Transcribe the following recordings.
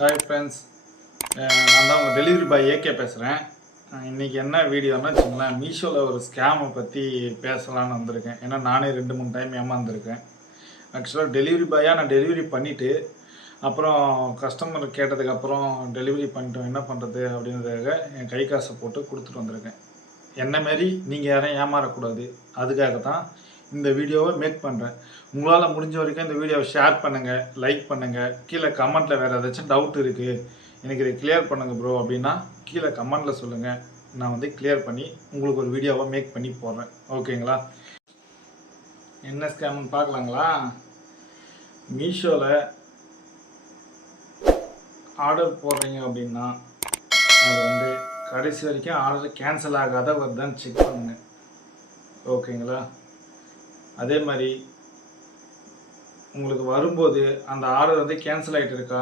Hi friends, நான் தான் உங்கள் டெலிவரி பாய் ஏகே பேசுகிறேன். இன்றைக்கி என்ன வீடியோன்னு வச்சுங்களேன், மீஷோவில் ஒரு ஸ்கேமை பற்றி பேசலான்னு வந்திருக்கேன். ஏன்னா நானே 2-3 டைம் ஏமாந்துருக்கேன். ஆக்சுவலாக டெலிவரி பாயாக நான் டெலிவரி பண்ணிவிட்டு அப்புறம் கஸ்டமர் கேட்டதுக்கப்புறம் டெலிவரி பண்ணிட்டோம், என்ன பண்ணுறது அப்படின்றதுக்காக என் கை காசை போட்டு கொடுத்துட்டு வந்திருக்கேன். என்ன மாரி நீங்கள் யாரையும் ஏமாறக்கூடாது, அதுக்காக தான் இந்த வீடியோவை மேக் பண்ணுறேன். உங்களால் முடிஞ்ச வரைக்கும் இந்த வீடியோவை ஷேர் பண்ணுங்கள், லைக் பண்ணுங்கள். கீழே கமெண்ட்டில் வேறு ஏதாச்சும் டவுட் இருக்குது, எனக்கு இதை கிளியர் பண்ணுங்கள் ப்ரோ அப்படின்னா கீழே கமெண்ட்டில் சொல்லுங்கள். நான் வந்து கிளியர் பண்ணி உங்களுக்கு ஒரு வீடியோவை மேக் பண்ணி போடுறேன். ஓகேங்களா? என்ன ஸ்கேம்னு பார்க்கலாங்களா? மீஷோவில் ஆர்டர் போடுறீங்க அப்படின்னா அது வந்து கடைசி வரைக்கும் ஆர்டர் கேன்சல் ஆகாத வருதான்னு செக் பண்ணுங்கள். ஓகேங்களா? அதே மாதிரி உங்களுக்கு வரும்போது அந்த ஆர்டர் வந்து கேன்சல் ஆகிட்டு இருக்கா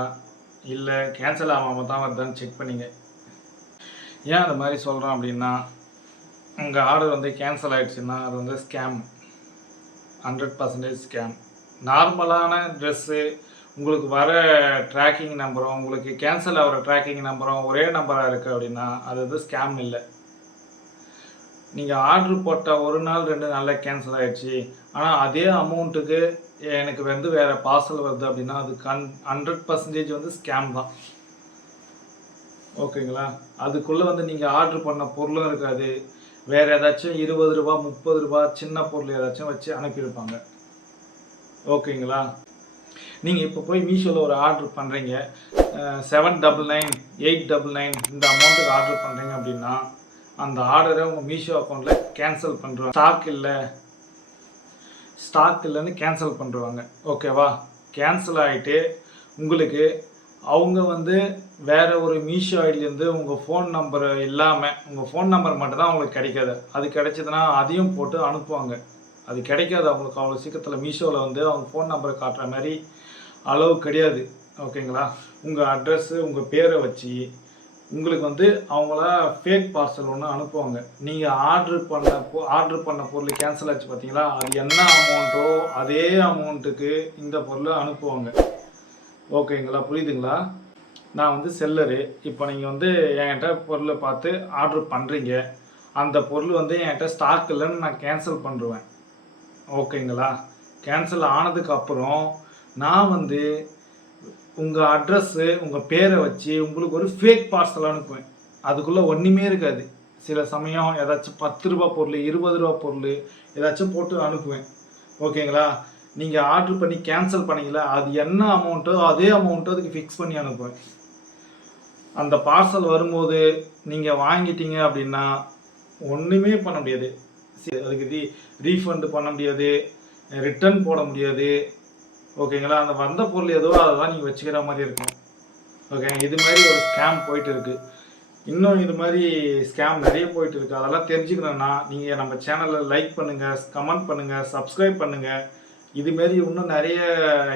இல்லை கேன்சல் ஆகாமல் தான் வருதான்னு செக் பண்ணிங்க. ஏன் அந்த மாதிரி சொல்கிறோம் அப்படின்னா, உங்கள் ஆர்டர் வந்து கேன்சல் ஆகிடுச்சுன்னா அது வந்து ஸ்கேம், 100% ஸ்கேம். நார்மலான ட்ரெஸ்ஸு உங்களுக்கு வர ட்ராக்கிங் நம்பரும் உங்களுக்கு கேன்சல் ஆகிற ட்ராக்கிங் நம்பரும் ஒரே நம்பராக இருக்குது அப்படின்னா அது வந்து ஸ்கேம் இல்லை. நீங்கள் ஆர்டர் போட்ட ஒரு நாள் 2 நாளில் கேன்சல் ஆகிடுச்சு, ஆனால் அதே அமௌண்ட்டுக்கு எனக்கு வந்து வேறு பார்சல் வருது அப்படின்னா அது 100% வந்து ஸ்கேம் தான். ஓகேங்களா? அதுக்குள்ளே வந்து நீங்கள் ஆர்டர் பண்ண பொருளும் இருக்காது, வேறு ஏதாச்சும் 20 ரூபா 30 ரூபா சின்ன பொருள் ஏதாச்சும் வச்சு அனுப்பியிருப்பாங்க. ஓகேங்களா? நீங்கள் இப்போ போய் மீஷோவில் ஒரு ஆர்டர் பண்ணுறீங்க, 799 899 இந்த அமௌண்ட்டுக்கு ஆர்டர் பண்ணுறீங்க அப்படின்னா அந்த ஆர்டரை உங்கள் மீஷோ அக்கௌண்ட்டில் கேன்சல் பண்ணுறாங்க. ஸ்டாக் இல்லைன்னு கேன்சல் பண்ணுறாங்க. ஓகேவா? கேன்சல் ஆகிட்டு உங்களுக்கு அவங்க வந்து வேறு ஒரு மீஷோ ஐடியிலேருந்து உங்கள் ஃபோன் நம்பர் இல்லாமல் உங்கள் ஃபோன் நம்பர் மட்டும்தான் அவங்களுக்கு கிடைக்காது. அது கிடைச்சதுன்னா அதையும் போட்டு அனுப்புவாங்க. அது கிடைக்காது அவங்களுக்கு அவ்வளோ சீக்கிரத்தில். மீஷோவில் வந்து அவங்க ஃபோன் நம்பரை காட்டுற மாதிரி அளவு கிடையாது. ஓகேங்களா? உங்கள் அட்ரஸ்ஸு உங்கள் பேரை வச்சு உங்களுக்கு வந்து அவங்கள ஃபேக் பார்சல் ஒன்று அனுப்புவாங்க. நீங்கள் ஆர்டர் பண்ண பொருள் கேன்சல் ஆச்சு பார்த்தீங்களா, அது என்ன அமௌண்ட்டோ அதே அமௌண்ட்டுக்கு இந்த பொருளை அனுப்புவாங்க. ஓகேங்களா? புரியுதுங்களா? நான் வந்து செல்லரு. இப்போ நீங்கள் வந்து என்கிட்ட பொருளை பார்த்து ஆர்டர் பண்ணுறீங்க, அந்த பொருள் வந்து என்கிட்ட ஸ்டாக் இல்லைன்னு நான் கேன்சல் பண்ணுருவேன். ஓகேங்களா? கேன்சல் ஆனதுக்கப்புறம் நான் வந்து உங்கள் அட்ரஸ்ஸு உங்கள் பேரை வச்சு உங்களுக்கு ஒரு ஃபேக் பார்சல் அனுப்புவேன். அதுக்குள்ளே ஒன்றுமே இருக்காது. சில சமயம் ஏதாச்சும் 10 ரூபா பொருள் 20 ரூபா பொருள் ஏதாச்சும் போட்டு அனுப்புவேன். ஓகேங்களா? நீங்கள் ஆர்டர் பண்ணி கேன்சல் பண்ணிங்களா, அது என்ன அமௌண்ட்டோ அதே அமௌண்ட்டோ அதுக்கு ஃபிக்ஸ் பண்ணி அனுப்புவேன். அந்த பார்சல் வரும்போது நீங்கள் வாங்கிட்டீங்க அப்படின்னா ஒன்றுமே பண்ண முடியாது. அதுக்கு ரீஃபண்டு பண்ண முடியாது, ரிட்டர்ன் போட முடியாது. ஓகேங்களா? அந்த வந்த பொருள் எதுவோ அதை தான் நீங்கள் வச்சுக்கிற மாதிரி இருக்கும். ஓகே, இது மாதிரி ஒரு ஸ்கேம் போயிட்டு இருக்குது. இன்னும் இது மாதிரி ஸ்கேம் நிறைய போயிட்டு இருக்குது. அதெல்லாம் தெரிஞ்சுக்கணுன்னா நீங்கள் நம்ம சேனலில் லைக் பண்ணுங்கள், கமெண்ட் பண்ணுங்கள், சப்ஸ்கிரைப் பண்ணுங்கள். இதுமாரி இன்னும் நிறைய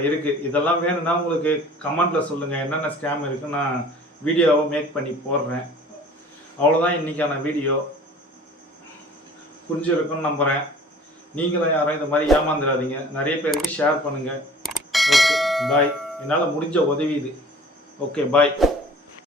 இருக்குது. இதெல்லாம் வேணும்னா உங்களுக்கு கமெண்ட்டில் சொல்லுங்கள், என்னென்ன ஸ்கேம் இருக்குன்னு நான் வீடியோவை மேக் பண்ணி போடுறேன். அவ்வளோதான் இன்றைக்கான வீடியோ. புரிஞ்சிருக்குன்னு நம்புகிறேன். நீங்களும் யாரும் இந்த மாதிரி ஏமாந்துடாதீங்க. நிறைய பேருக்கு ஷேர் பண்ணுங்கள். ஓகே, பாய். என்னால் முடிஞ்ச உதவி இது. ஓகே, பாய்.